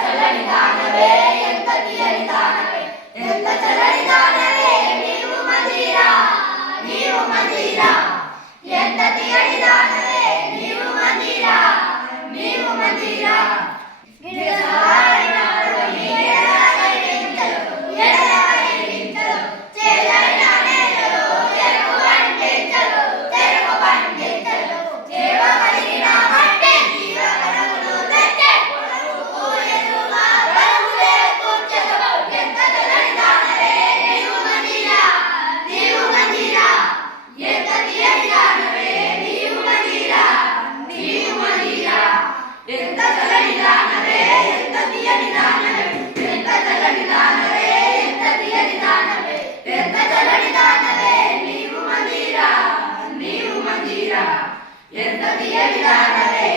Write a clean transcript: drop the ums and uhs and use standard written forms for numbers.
చల్లని దానవే ఎంత తీయని దానవే ఎంత చల్లని దానవే నీవు మంజీరా నీవు మంజీరా ఎంత తీయని దానవే నీవు మంజీరా నీవు మంజీరా ఎంత చల్లని దానవే ఎంత తీయని దానవే ఎంత చల్లని దానవే ఎంత తీయని దానవే ఎంత చల్లని దానవే నీవు మంజీరా నీవు మంజీరా ఎంత తీయని దానవే